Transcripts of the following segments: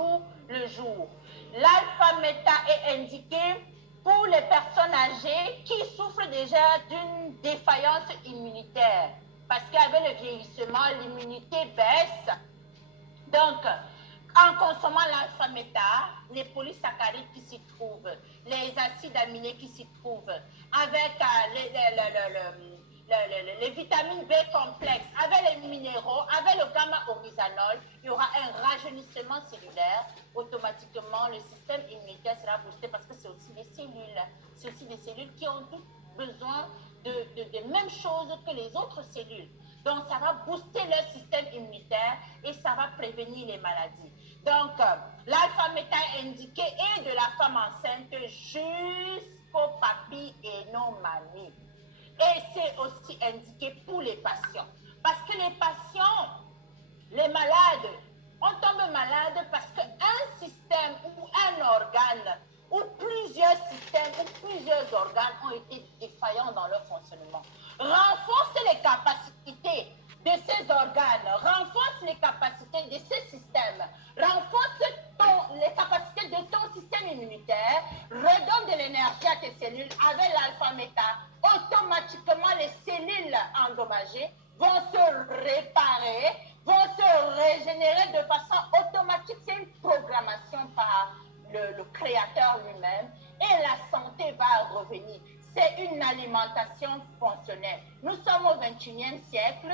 jour le jour. L'alpha-méta est indiqué pour les personnes âgées qui souffrent déjà d'une défaillance immunitaire. Parce qu'avec le vieillissement, l'immunité baisse. Donc, en consommant l'alpha-méta, les polysaccharides qui s'y trouvent, les acides aminés qui s'y trouvent, avec les vitamines B complexes, avec les minéraux, avec le gamma-oryzanol, il y aura un rajeunissement cellulaire. Automatiquement, le système immunitaire sera boosté parce que c'est aussi des cellules. C'est aussi des cellules qui ont toutes besoin de mêmes choses que les autres cellules. Donc, ça va booster leur système immunitaire et ça va prévenir les maladies. Donc, l'alpha-méta est indiqué et de la femme enceinte jusqu'au papy et non-mamie. Et c'est aussi indiqué pour les patients. Parce que les patients, les malades, on tombe malade parce qu'un système ou un organe ou plusieurs systèmes ou plusieurs organes ont été défaillants dans leur fonctionnement. Renforce les capacités de ces organes, renforce les capacités de ces systèmes, renforce les capacités de ton système immunitaire, redonne de l'énergie à tes cellules avec l'alpha-méta. Automatiquement, les cellules endommagées vont se réparer, vont se régénérer de façon automatique. C'est une programmation par le créateur lui-même et la santé va revenir. C'est une alimentation fonctionnelle. Nous sommes au 21e siècle.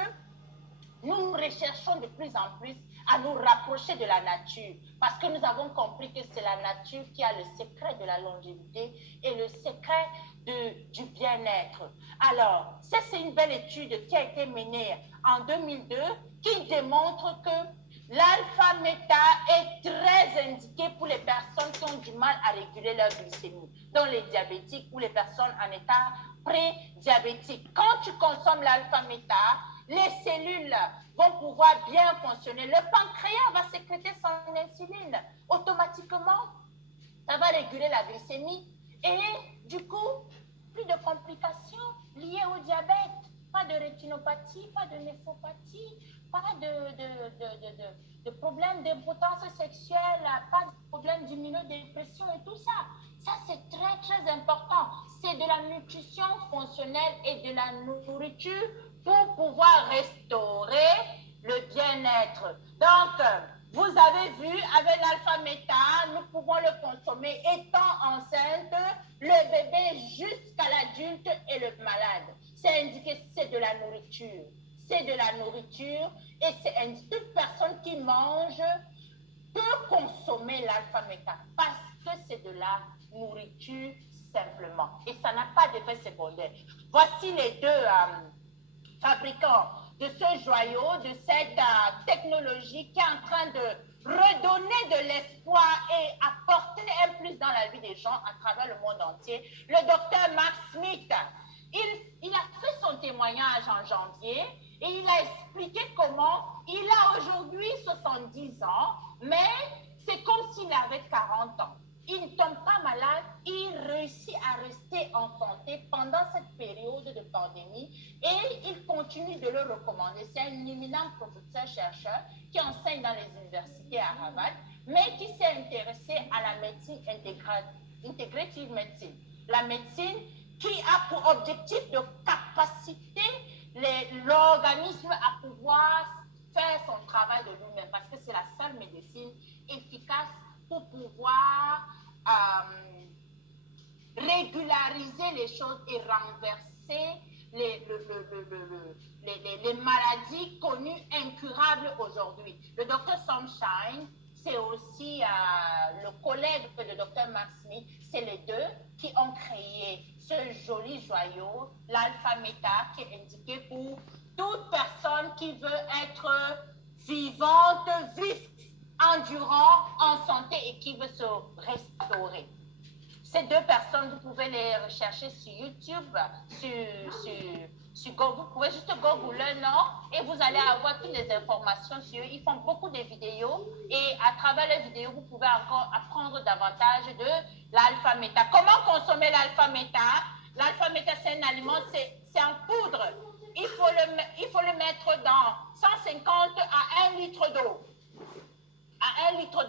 Nous recherchons de plus en plus à nous rapprocher de la nature parce que nous avons compris que c'est la nature qui a le secret de la longévité et le secret du bien-être. Alors, ça c'est une belle étude qui a été menée en 2002 qui démontre que l'alpha-méta est très indiqué pour les personnes qui ont du mal à réguler leur glycémie, dont les diabétiques ou les personnes en état pré-diabétique. Quand tu consommes l'alpha-méta, les cellules vont pouvoir bien fonctionner. Le pancréas va sécréter son insuline. Automatiquement, ça va réguler la glycémie et du coup, plus de complications liées au diabète. Pas de rétinopathie, pas de néphropathie, pas de problèmes d'impotence sexuelle, pas de problème d'immunodépression et tout ça. Ça, c'est très, très important. C'est de la nutrition fonctionnelle et de la nourriture pour pouvoir restaurer le bien-être. Donc, vous avez vu, avec l'alpha-méta, nous pouvons le consommer étant enceinte, le bébé jusqu'à l'adulte et le malade. C'est indiqué, c'est de la nourriture. C'est de la nourriture et c'est indiqué, toute personne qui mange peut consommer l'alpha-méta parce que c'est de la nourriture simplement. Et ça n'a pas d'effet secondaire. Voici les deux fabricants de ce joyau, de cette technologie qui est en train de redonner de l'espoir et apporter un plus dans la vie des gens à travers le monde entier. Le docteur Mark Smith, il a fait son témoignage en janvier et il a expliqué comment il a aujourd'hui 70 ans, mais c'est comme s'il avait 40 ans. Il ne tombe pas malade, il réussit à rester en santé pendant cette période de pandémie et il continue de le recommander. C'est un éminent professeur-chercheur qui enseigne dans les universités à Harvard, mais qui s'est intéressé à la médecine integrative médecine. La médecine qui a pour objectif de capaciter l'organisme à pouvoir faire son travail de lui-même parce que c'est la seule médecine efficace pour pouvoir régulariser les choses et renverser les maladies connues incurables aujourd'hui. Le docteur Sunshine, c'est aussi le collègue de docteur Mark Smith, c'est les deux qui ont créé ce joli joyau, l'alpha-méta, qui est indiqué pour toute personne qui veut être vivante, vive, endurant, en santé et qui veut se restaurer. Ces deux personnes, vous pouvez les rechercher sur YouTube, sur Google. Vous pouvez juste Google leur nom et vous allez avoir toutes les informations sur eux. Ils font beaucoup de vidéos et à travers les vidéos, vous pouvez encore apprendre davantage de l'alpha-méta. Comment consommer l'alpha-méta? L'alpha-méta, c'est un aliment, c'est en poudre. Il faut le mettre dans 150 à 1 litre d'eau. À 1 litre d'eau.